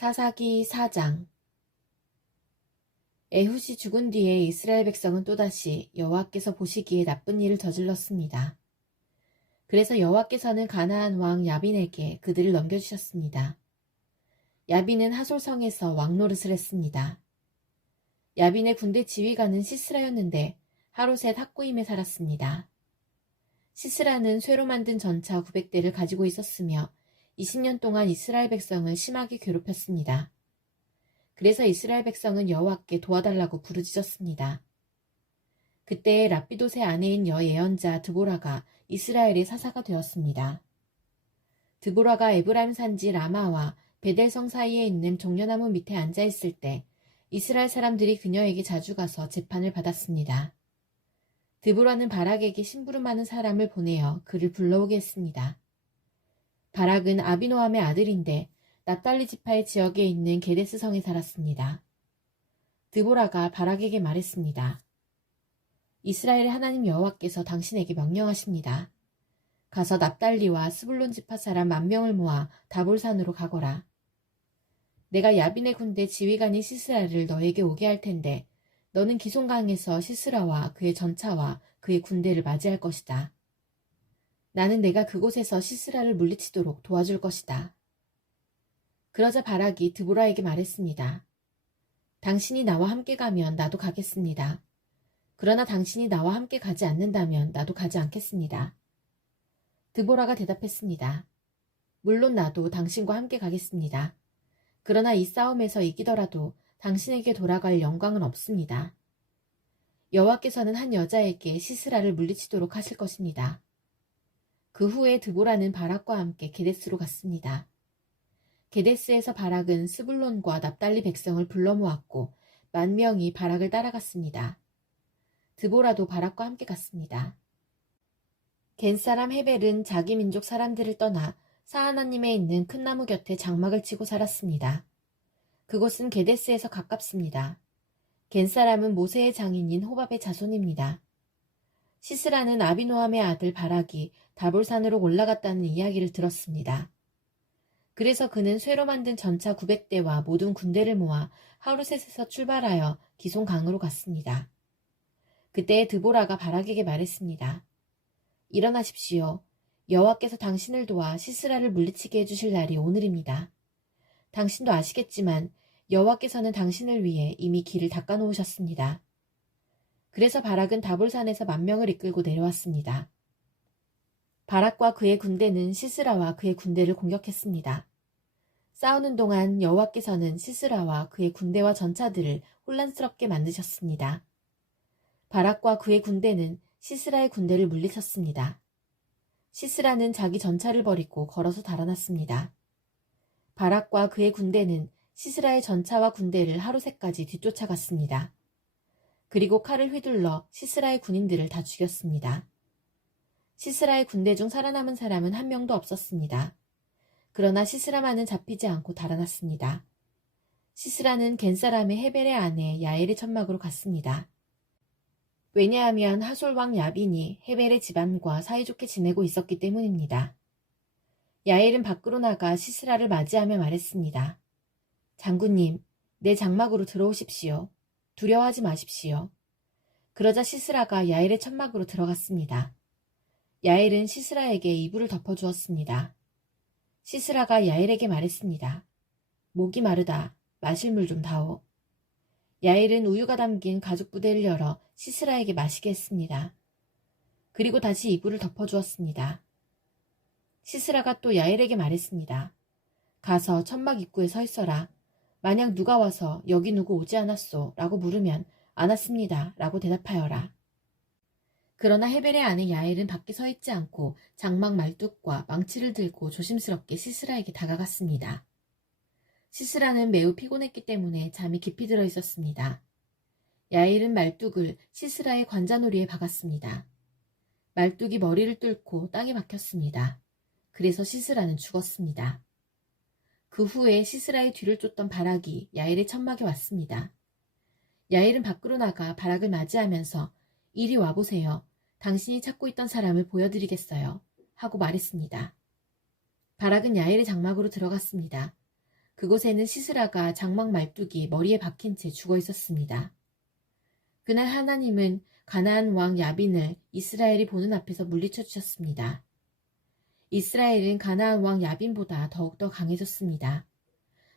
사사기 4장. 에훗이 죽은 뒤에 이스라엘 백성은 또다시 여호와께서 보시기에 나쁜 일을 저질렀습니다. 그래서 여호와께서는 가나안 왕 야빈에게 그들을 넘겨주셨습니다. 야빈은 하솔성에서 왕노릇을 했습니다. 야빈의 군대 지휘관은 시스라였는데 하롯의 탁구임에 살았습니다. 시스라는 쇠로 만든 전차 900대를 가지고 있었으며 20년 동안 이스라엘 백성을 심하게 괴롭혔습니다. 그래서 이스라엘 백성은 여호와께 도와달라고 부르짖었습니다. 그때 라피돗의 아내인 여예언자 드보라가 이스라엘의 사사가 되었습니다. 드보라가 에브라임 산지 라마와 베델성 사이에 있는 종려나무 밑에 앉아 있을 때 이스라엘 사람들이 그녀에게 자주 가서 재판을 받았습니다. 드보라는 바락에게 심부름하는 사람을 보내어 그를 불러오게 했습니다. 바락은 아비노함의 아들인데 납달리 지파의 지역에 있는 게데스 성에 살았습니다. 드보라가 바락에게 말했습니다. 이스라엘의 하나님 여호와께서 당신에게 명령하십니다. 가서 납달리와 스불론 지파 사람 10,000명을 모아 다볼산으로 가거라. 내가 야빈의 군대 지휘관인 시스라를 너에게 오게 할 텐데 너는 기송강에서 시스라와 그의 전차와 그의 군대를 맞이할 것이다. 나는 내가 그곳에서 시스라를 물리치도록 도와줄 것이다. 그러자 바락이 드보라에게 말했습니다. 당신이 나와 함께 가면 나도 가겠습니다. 그러나 당신이 나와 함께 가지 않는다면 나도 가지 않겠습니다. 드보라가 대답했습니다. 물론 나도 당신과 함께 가겠습니다. 그러나 이 싸움에서 이기더라도 당신에게 돌아갈 영광은 없습니다. 여호와께서는 한 여자에게 시스라를 물리치도록 하실 것입니다. 그 후에 드보라는 바락과 함께 게데스로 갔습니다. 게데스에서 바락은 스불론과 납달리 백성을 불러 모았고 10,000명이 바락을 따라갔습니다. 드보라도 바락과 함께 갔습니다. 겐사람 헤벨은 자기 민족 사람들을 떠나 사하나님에 있는 큰 나무 곁에 장막을 치고 살았습니다. 그곳은 게데스에서 가깝습니다. 겐사람은 모세의 장인인 호밥의 자손입니다. 시스라는 아비노함의 아들 바락이 다볼산으로 올라갔다는 이야기를 들었습니다. 그래서 그는 쇠로 만든 전차 900대와 모든 군대를 모아 하루셋에서 출발하여 기송강으로 갔습니다. 그때 드보라가 바락에게 말했습니다. 일어나십시오. 여호와께서 당신을 도와 시스라를 물리치게 해주실 날이 오늘입니다. 당신도 아시겠지만 여호와께서는 당신을 위해 이미 길을 닦아놓으셨습니다. 그래서 바락은 다볼산에서 10,000명을 이끌고 내려왔습니다. 바락과 그의 군대는 시스라와 그의 군대를 공격했습니다. 싸우는 동안 여호와께서는 시스라와 그의 군대와 전차들을 혼란스럽게 만드셨습니다. 바락과 그의 군대는 시스라의 군대를 물리쳤습니다. 시스라는 자기 전차를 버리고 걸어서 달아났습니다. 바락과 그의 군대는 시스라의 전차와 군대를 하루새까지 뒤쫓아갔습니다. 그리고 칼을 휘둘러 시스라의 군인들을 다 죽였습니다. 시스라의 군대 중 살아남은 사람은 1명도 없었습니다. 그러나 시스라만은 잡히지 않고 달아났습니다. 시스라는 겐사람의 헤벨의 아내 야엘의 천막으로 갔습니다. 왜냐하면 하솔 왕 야빈이 헤벨의 집안과 사이좋게 지내고 있었기 때문입니다. 야엘은 밖으로 나가 시스라를 맞이하며 말했습니다. 장군님, 내 장막으로 들어오십시오. 두려워하지 마십시오. 그러자 시스라가 야엘의 천막으로 들어갔습니다. 야엘은 시스라에게 이불을 덮어주었습니다. 시스라가 야엘에게 말했습니다. 목이 마르다. 마실 물 좀 다오. 야엘은 우유가 담긴 가죽 부대를 열어 시스라에게 마시게 했습니다. 그리고 다시 이불을 덮어주었습니다. 시스라가 또 야엘에게 말했습니다. 가서 천막 입구에 서 있어라. 만약 누가 와서 여기 누구 오지 않았소? 라고 물으면 안 왔습니다. 라고 대답하여라. 그러나 헤벨의 아내 야엘은 밖에 서 있지 않고 장막 말뚝과 망치를 들고 조심스럽게 시스라에게 다가갔습니다. 시스라는 매우 피곤했기 때문에 잠이 깊이 들어 있었습니다. 야엘은 말뚝을 시스라의 관자놀이에 박았습니다. 말뚝이 머리를 뚫고 땅에 박혔습니다. 그래서 시스라는 죽었습니다. 그 후에 시스라의 뒤를 쫓던 바락이 야엘의 천막에 왔습니다. 야엘은 밖으로 나가 바락을 맞이하면서 이리 와보세요. 당신이 찾고 있던 사람을 보여드리겠어요. 하고 말했습니다. 바락은 야엘의 장막으로 들어갔습니다. 그곳에는 시스라가 장막 말뚝이 머리에 박힌 채 죽어 있었습니다. 그날 하나님은 가나안 왕 야빈을 이스라엘이 보는 앞에서 물리쳐 주셨습니다. 이스라엘은 가나안 왕 야빈보다 더욱더 강해졌습니다.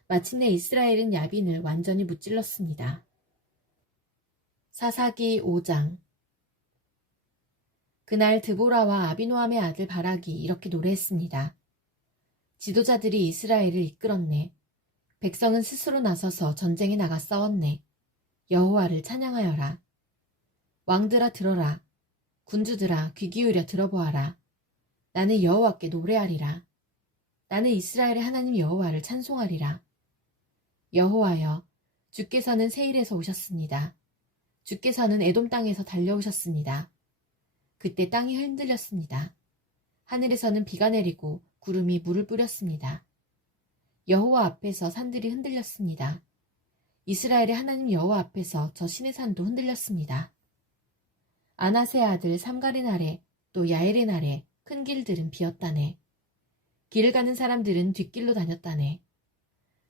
마침내 이스라엘은 야빈을 완전히 무찔렀습니다. 사사기 5장. 그날 드보라와 아비노함의 아들 바락이 이렇게 노래했습니다. 지도자들이 이스라엘을 이끌었네. 백성은 스스로 나서서 전쟁에 나가 싸웠네. 여호와를 찬양하여라. 왕들아 들어라. 군주들아 귀 기울여 들어보아라. 나는 여호와께 노래하리라. 나는 이스라엘의 하나님 여호와를 찬송하리라. 여호와여, 주께서는 세일에서 오셨습니다. 주께서는 에돔 땅에서 달려오셨습니다. 그때 땅이 흔들렸습니다. 하늘에서는 비가 내리고 구름이 물을 뿌렸습니다. 여호와 앞에서 산들이 흔들렸습니다. 이스라엘의 하나님 여호와 앞에서 저 신의 산도 흔들렸습니다. 아나세 아들 삼갈의 날에 또 야엘의 날에 큰 길들은 비었다네. 길을 가는 사람들은 뒷길로 다녔다네.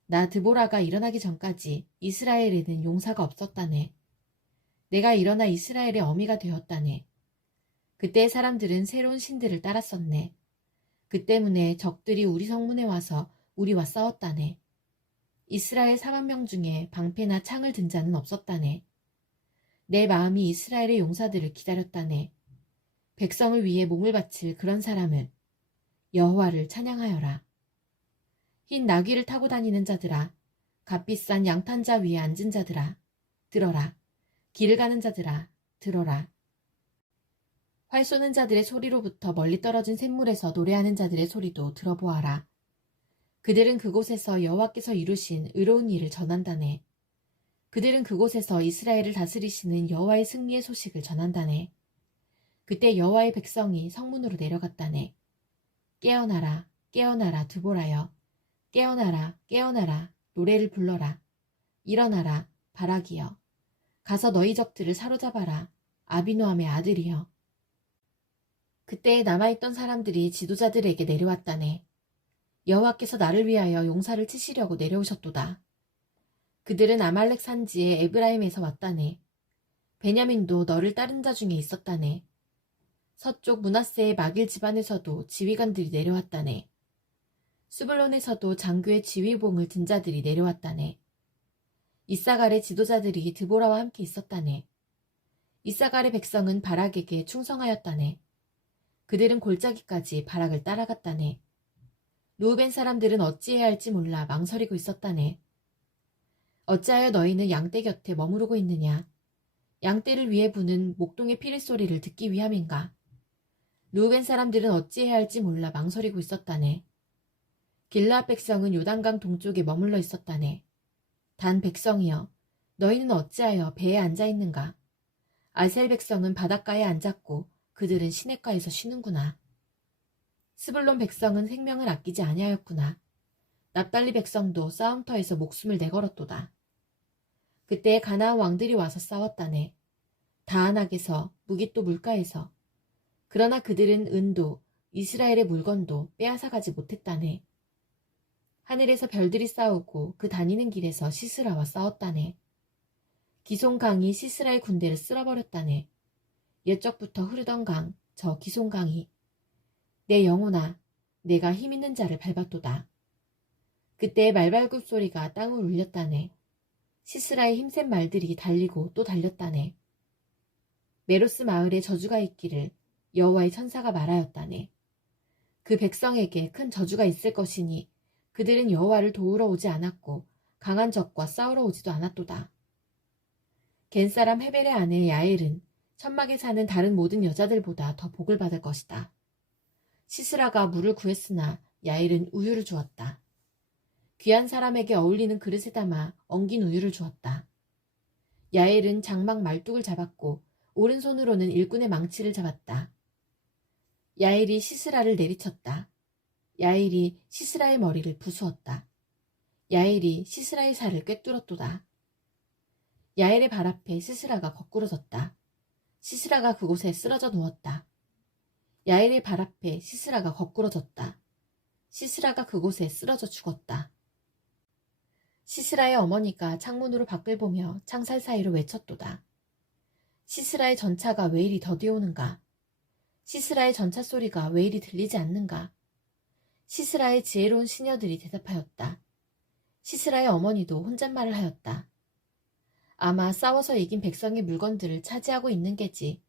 나 드보라가 일어나기 전까지 이스라엘에는 용사가 없었다네. 내가 일어나 이스라엘의 어미가 되었다네. 그때 사람들은 새로운 신들을 따랐었네. 그 때문에 적들이 우리 성문에 와서 우리와 싸웠다네. 이스라엘 4만 명 중에 방패나 창을 든 자는 없었다네. 내 마음이 이스라엘의 용사들을 기다렸다네. 백성을 위해 몸을 바칠 그런 사람을. 여호와를 찬양하여라. 흰 나귀를 타고 다니는 자들아, 값비싼 양탄자 위에 앉은 자들아, 들어라. 길을 가는 자들아, 들어라. 활 쏘는 자들의 소리로부터 멀리 떨어진 샘물에서 노래하는 자들의 소리도 들어보아라. 그들은 그곳에서 여호와께서 이루신 의로운 일을 전한다네. 그들은 그곳에서 이스라엘을 다스리시는 여호와의 승리의 소식을 전한다네. 그때 여호와의 백성이 성문으로 내려갔다네. 깨어나라, 깨어나라, 드보라여. 깨어나라, 깨어나라, 노래를 불러라. 일어나라, 바락이여. 가서 너희 적들을 사로잡아라, 아비노함의 아들이여. 그때 남아있던 사람들이 지도자들에게 내려왔다네. 여호와께서 나를 위하여 용사를 치시려고 내려오셨도다. 그들은 아말렉 산지의 에브라임에서 왔다네. 베냐민도 너를 따른 자 중에 있었다네. 서쪽 므낫세의 마길 집안에서도 지휘관들이 내려왔다네. 수블론에서도 장교의 지휘봉을 든 자들이 내려왔다네. 이사갈의 지도자들이 드보라와 함께 있었다네. 이사갈의 백성은 바락에게 충성하였다네. 그들은 골짜기까지 바락을 따라갔다네. 루벤 사람들은 어찌해야 할지 몰라 망설이고 있었다네. 어찌하여 너희는 양떼 곁에 머무르고 있느냐? 양떼를 위해 부는 목동의 피리 소리를 듣기 위함인가? 루벤 사람들은 어찌해야 할지 몰라 망설이고 있었다네. 길르앗 백성은 요단강 동쪽에 머물러 있었다네. 단 백성이여, 너희는 어찌하여 배에 앉아 있는가? 아셀 백성은 바닷가에 앉았고 그들은 시냇가에서 쉬는구나. 스불론 백성은 생명을 아끼지 아니하였구나. 납달리 백성도 싸움터에서 목숨을 내걸었도다. 그때 가나안 왕들이 와서 싸웠다네. 다안악에서, 무깃도 물가에서. 그러나 그들은 은도, 이스라엘의 물건도 빼앗아가지 못했다네. 하늘에서 별들이 싸우고 그 다니는 길에서 시스라와 싸웠다네. 기송강이 시스라의 군대를 쓸어버렸다네. 옛적부터 흐르던 강, 저 기송강이. 내 영혼아, 내가 힘있는 자를 밟았도다. 그때 말발굽 소리가 땅을 울렸다네. 시스라의 힘센 말들이 달리고 또 달렸다네. 메로스 마을에 저주가 있기를 여호와의 천사가 말하였다네. 그 백성에게 큰 저주가 있을 것이니 그들은 여호와를 도우러 오지 않았고 강한 적과 싸우러 오지도 않았도다. 겐사람 헤벨의 아내 야엘은 천막에 사는 다른 모든 여자들보다 더 복을 받을 것이다. 시스라가 물을 구했으나 야엘은 우유를 주었다. 귀한 사람에게 어울리는 그릇에 담아 엉긴 우유를 주었다. 야엘은 장막 말뚝을 잡았고 오른손으로는 일꾼의 망치를 잡았다. 야엘이 시스라를 내리쳤다. 야엘이 시스라의 머리를 부수었다. 야엘이 시스라의 살을 꿰뚫었도다. 야엘의 발 앞에 시스라가 거꾸러졌다. 시스라가 그곳에 쓰러져 누웠다. 야엘의 발 앞에 시스라가 거꾸러졌다. 시스라가 그곳에 쓰러져 죽었다. 시스라의 어머니가 창문으로 밖을 보며 창살 사이로 외쳤도다. 시스라의 전차가 왜 이리 더디 오는가? 시스라의 전차 소리가 왜 이리 들리지 않는가? 시스라의 지혜로운 시녀들이 대답하였다. 시스라의 어머니도 혼잣말을 하였다. 아마 싸워서 이긴 백성의 물건들을 차지하고 있는 게지.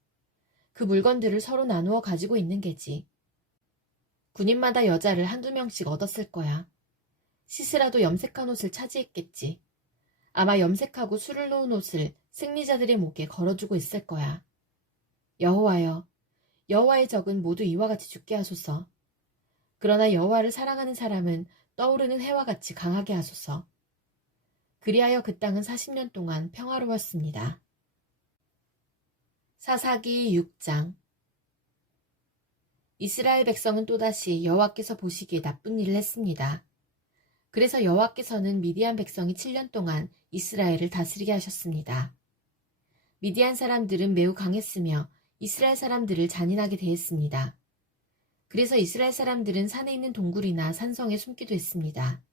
그 물건들을 서로 나누어 가지고 있는 게지. 군인마다 여자를 한두 명씩 얻었을 거야. 시스라도 염색한 옷을 차지했겠지. 아마 염색하고 술을 놓은 옷을 승리자들의 목에 걸어주고 있을 거야. 여호와여, 여호와의 적은 모두 이와 같이 죽게 하소서. 그러나 여호와를 사랑하는 사람은 떠오르는 해와 같이 강하게 하소서. 그리하여 그 땅은 40년 동안 평화로웠습니다. 사사기 6장. 이스라엘 백성은 또다시 여호와께서 보시기에 나쁜 일을 했습니다. 그래서 여호와께서는 미디안 백성이 7년 동안 이스라엘을 다스리게 하셨습니다. 미디안 사람들은 매우 강했으며 이스라엘 사람들을 잔인하게 대했습니다. 그래서 이스라엘 사람들은 산에 있는 동굴이나 산성에 숨기도 했습니다.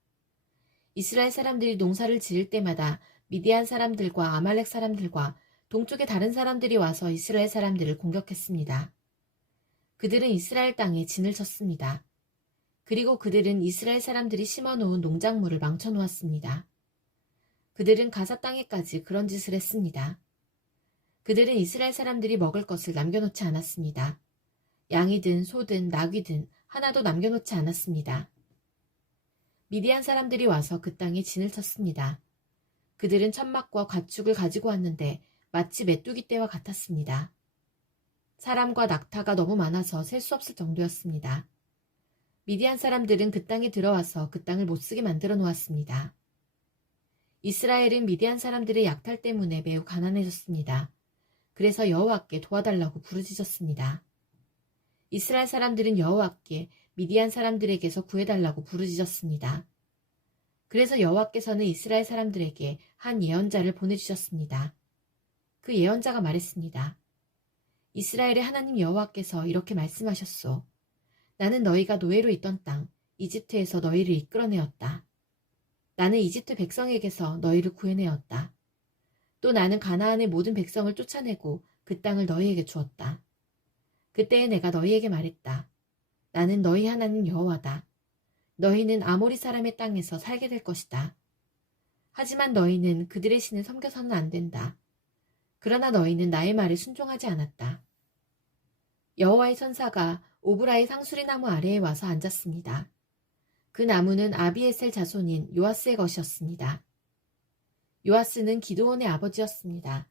이스라엘 사람들이 농사를 지을 때마다 미디안 사람들과 아말렉 사람들과 동쪽의 다른 사람들이 와서 이스라엘 사람들을 공격했습니다. 그들은 이스라엘 땅에 진을 쳤습니다. 그리고 그들은 이스라엘 사람들이 심어놓은 농작물을 망쳐놓았습니다. 그들은 가사 땅에까지 그런 짓을 했습니다. 그들은 이스라엘 사람들이 먹을 것을 남겨놓지 않았습니다. 양이든 소든 나귀든 하나도 남겨놓지 않았습니다. 미디안 사람들이 와서 그 땅에 진을 쳤습니다. 그들은 천막과 가축을 가지고 왔는데 마치 메뚜기 떼와 같았습니다. 사람과 낙타가 너무 많아서 셀 수 없을 정도였습니다. 미디안 사람들은 그 땅에 들어와서 그 땅을 못쓰게 만들어 놓았습니다. 이스라엘은 미디안 사람들의 약탈 때문에 매우 가난해졌습니다. 그래서 여호와께 도와달라고 부르짖었습니다. 이스라엘 사람들은 여호와께 미디안 사람들에게서 구해달라고 부르짖었습니다. 그래서 여호와께서는 이스라엘 사람들에게 한 예언자를 보내주셨습니다. 그 예언자가 말했습니다. 이스라엘의 하나님 여호와께서 이렇게 말씀하셨소. 나는 너희가 노예로 있던 땅, 이집트에서 너희를 이끌어내었다. 나는 이집트 백성에게서 너희를 구해내었다. 또 나는 가나안의 모든 백성을 쫓아내고 그 땅을 너희에게 주었다. 그때에 내가 너희에게 말했다. 나는 너희 하나님 여호와다. 너희는 아모리 사람의 땅에서 살게 될 것이다. 하지만 너희는 그들의 신을 섬겨서는 안 된다. 그러나 너희는 나의 말에 순종하지 않았다. 여호와의 천사가 오브라의 상수리 나무 아래에 와서 앉았습니다. 그 나무는 아비에셀 자손인 요아스의 것이었습니다. 요아스는 기드온의 아버지였습니다.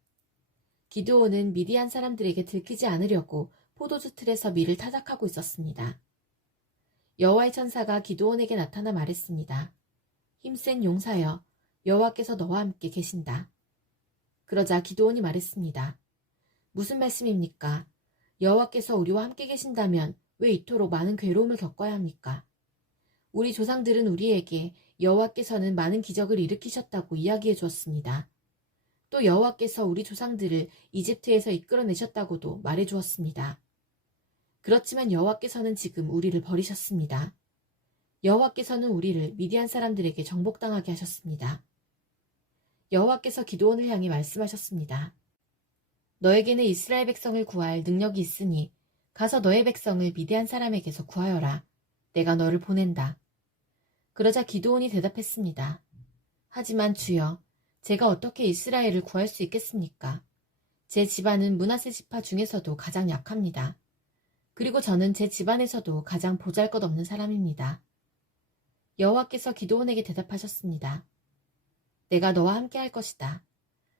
기드온은 미디안 사람들에게 들키지 않으려고 포도주 틀에서 밀을 타작하고 있었습니다. 여호와의 천사가 기드온에게 나타나 말했습니다. 힘센 용사여, 여호와께서 너와 함께 계신다. 그러자 기드온이 말했습니다. 무슨 말씀입니까? 여호와께서 우리와 함께 계신다면 왜 이토록 많은 괴로움을 겪어야 합니까? 우리 조상들은 우리에게 여호와께서는 많은 기적을 일으키셨다고 이야기해 주었습니다. 또 여호와께서 우리 조상들을 이집트에서 이끌어내셨다고도 말해 주었습니다. 그렇지만 여호와께서는 지금 우리를 버리셨습니다. 여호와께서는 우리를 미디안 사람들에게 정복당하게 하셨습니다. 여호와께서 기드온을 향해 말씀하셨습니다. 너에게는 이스라엘 백성을 구할 능력이 있으니 가서 너의 백성을 미디안 사람에게서 구하여라. 내가 너를 보낸다. 그러자 기드온이 대답했습니다. 하지만 주여, 제가 어떻게 이스라엘을 구할 수 있겠습니까? 제 집안은 므낫세 지파 중에서도 가장 약합니다. 그리고 저는 제 집안에서도 가장 보잘것없는 사람입니다. 여호와께서 기드온에게 대답하셨습니다. 내가 너와 함께 할 것이다.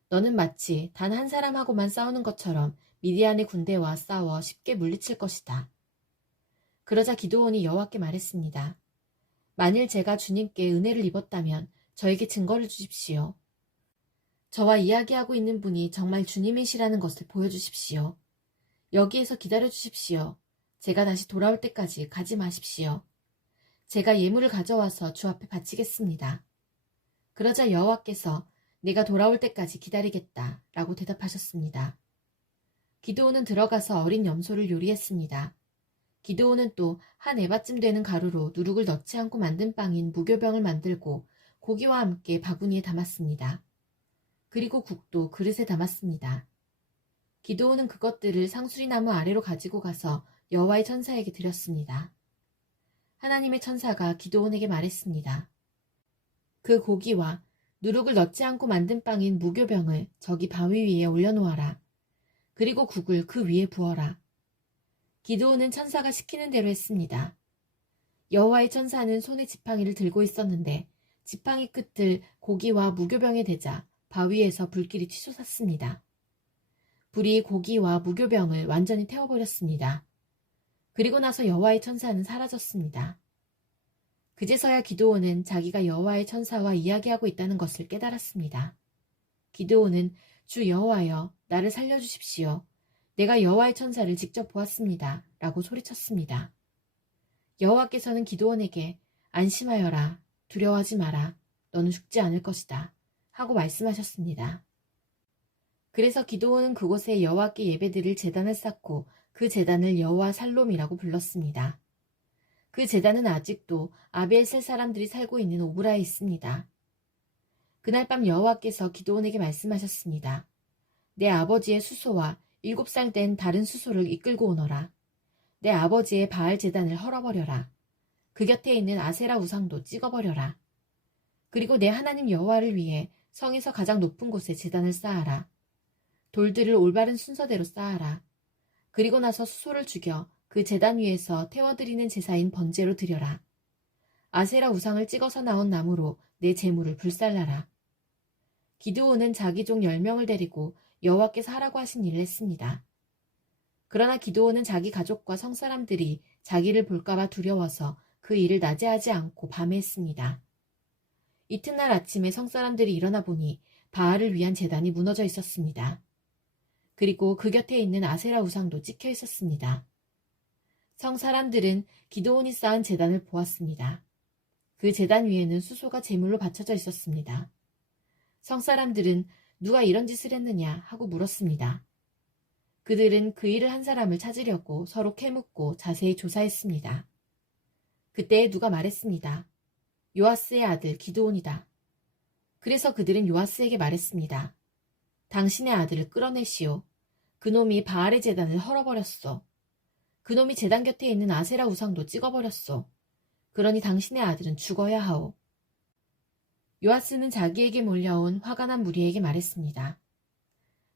너는 마치 단 한 사람하고만 싸우는 것처럼 미디안의 군대와 싸워 쉽게 물리칠 것이다. 그러자 기드온이 여호와께 말했습니다. 만일 제가 주님께 은혜를 입었다면 저에게 증거를 주십시오. 저와 이야기하고 있는 분이 정말 주님이시라는 것을 보여주십시오. 여기에서 기다려 주십시오. 제가 다시 돌아올 때까지 가지 마십시오. 제가 예물을 가져와서 주 앞에 바치겠습니다. 그러자 여호와께서 내가 돌아올 때까지 기다리겠다 라고 대답하셨습니다. 기드온은 들어가서 어린 염소를 요리했습니다. 기드온은 또 한 에바쯤 되는 가루로 누룩을 넣지 않고 만든 빵인 무교병을 만들고 고기와 함께 바구니에 담았습니다. 그리고 국도 그릇에 담았습니다. 기드온은 그것들을 상수리나무 아래로 가지고 가서 여호와의 천사에게 드렸습니다. 하나님의 천사가 기드온에게 말했습니다. 그 고기와 누룩을 넣지 않고 만든 빵인 무교병을 저기 바위 위에 올려놓아라. 그리고 국을 그 위에 부어라. 기드온은 천사가 시키는 대로 했습니다. 여호와의 천사는 손에 지팡이를 들고 있었는데 지팡이 끝을 고기와 무교병에 대자 바위에서 불길이 치솟았습니다. 불이 고기와 무교병을 완전히 태워버렸습니다. 그리고 나서 여호와의 천사는 사라졌습니다. 그제서야 기드온은 자기가 여호와의 천사와 이야기하고 있다는 것을 깨달았습니다. 기드온은 주 여호와여, 나를 살려주십시오. 내가 여호와의 천사를 직접 보았습니다. 라고 소리쳤습니다. 여호와께서는 기드온에게 안심하여라, 두려워하지 마라, 너는 죽지 않을 것이다 하고 말씀하셨습니다. 그래서 기드온은 그곳에 여호와께 예배드릴 제단을 쌓고 그 제단을 여호와 살롬이라고 불렀습니다. 그 제단은 아직도 아비에셀 사람들이 살고 있는 오브라에 있습니다. 그날 밤 여호와께서 기드온에게 말씀하셨습니다. 내 아버지의 수소와 7살 된 다른 수소를 이끌고 오너라. 내 아버지의 바알 제단을 헐어버려라. 그 곁에 있는 아세라 우상도 찍어버려라. 그리고 내 하나님 여호와를 위해 성에서 가장 높은 곳에 제단을 쌓아라. 돌들을 올바른 순서대로 쌓아라. 그리고 나서 수소를 죽여 그 제단 위에서 태워드리는 제사인 번제로 드려라. 아세라 우상을 찍어서 나온 나무로 내 제물을 불살라라. 기드온은 자기 종 10명을 데리고 여호와께서 하라고 하신 일을 했습니다. 그러나 기드온은 자기 가족과 성사람들이 자기를 볼까봐 두려워서 그 일을 낮에 하지 않고 밤에 했습니다. 이튿날 아침에 성사람들이 일어나 보니 바알을 위한 제단이 무너져 있었습니다. 그리고 그 곁에 있는 아세라 우상도 찍혀 있었습니다. 성사람들은 기드온이 쌓은 제단을 보았습니다. 그 제단 위에는 수소가 제물로 받쳐져 있었습니다. 성사람들은 누가 이런 짓을 했느냐 하고 물었습니다. 그들은 그 일을 한 사람을 찾으려고 서로 캐묻고 자세히 조사했습니다. 그때 누가 말했습니다. 요아스의 아들 기드온이다. 그래서 그들은 요아스에게 말했습니다. 당신의 아들을 끌어내시오. 그놈이 바알의 제단을 헐어버렸소. 그놈이 제단 곁에 있는 아세라 우상도 찍어버렸소. 그러니 당신의 아들은 죽어야 하오. 요아스는 자기에게 몰려온 화가 난 무리에게 말했습니다.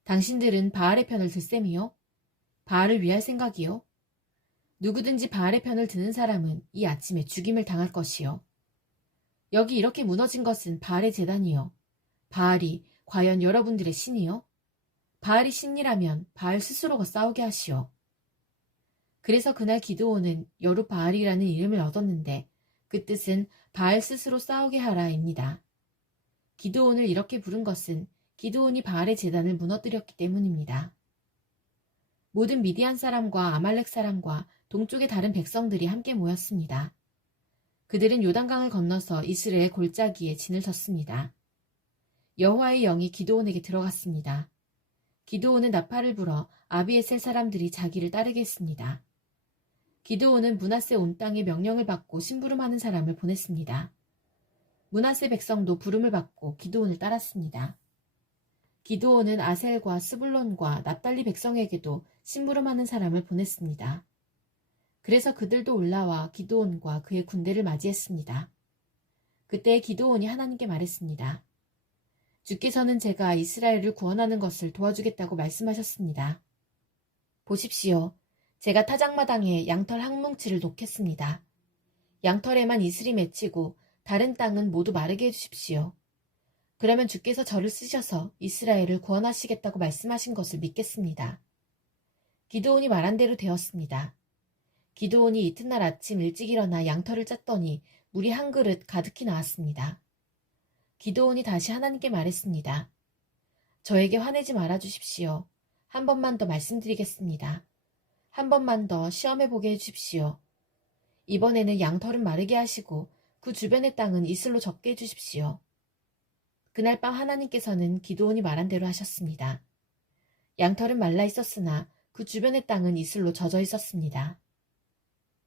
당신들은 바알의 편을 들 셈이요? 바알을 위할 생각이요? 누구든지 바알의 편을 드는 사람은 이 아침에 죽임을 당할 것이요. 여기 이렇게 무너진 것은 바알의 제단이요. 바알이 과연 여러분들의 신이요? 바알이 신이라면 바알 스스로가 싸우게 하시오. 그래서 그날 기드온은 여룻바알이라는 이름을 얻었는데 그 뜻은 바알 스스로 싸우게 하라입니다. 기드온을 이렇게 부른 것은 기드온이 바알의 제단을 무너뜨렸기 때문입니다. 모든 미디안 사람과 아말렉 사람과 동쪽의 다른 백성들이 함께 모였습니다. 그들은 요단강을 건너서 이스라엘 골짜기에 진을 섰습니다. 여호와의 영이 기드온에게 들어갔습니다. 기드온은 나팔을 불어 아비에셀 사람들이 자기를 따르게 했습니다. 기드온은 므낫세 온 땅에 명령을 받고 심부름하는 사람을 보냈습니다. 므낫세 백성도 부름을 받고 기드온을 따랐습니다. 기드온은 아셀과 스불론과 납달리 백성에게도 심부름하는 사람을 보냈습니다. 그래서 그들도 올라와 기드온과 그의 군대를 맞이했습니다. 그때 기드온이 하나님께 말했습니다. 주께서는 제가 이스라엘을 구원하는 것을 도와주겠다고 말씀하셨습니다. 보십시오. 제가 타작마당에 양털 한 뭉치를 놓겠습니다. 양털에만 이슬이 맺히고 다른 땅은 모두 마르게 해주십시오. 그러면 주께서 저를 쓰셔서 이스라엘을 구원하시겠다고 말씀하신 것을 믿겠습니다. 기드온이 말한 대로 되었습니다. 기드온이 이튿날 아침 일찍 일어나 양털을 짰더니 물이 한 그릇 가득히 나왔습니다. 기드온이 다시 하나님께 말했습니다. 저에게 화내지 말아 주십시오. 한 번만 더 말씀드리겠습니다. 한 번만 더 시험해보게 해주십시오. 이번에는 양털은 마르게 하시고 그 주변의 땅은 이슬로 젖게 해주십시오. 그날 밤 하나님께서는 기드온이 말한 대로 하셨습니다. 양털은 말라 있었으나 그 주변의 땅은 이슬로 젖어 있었습니다.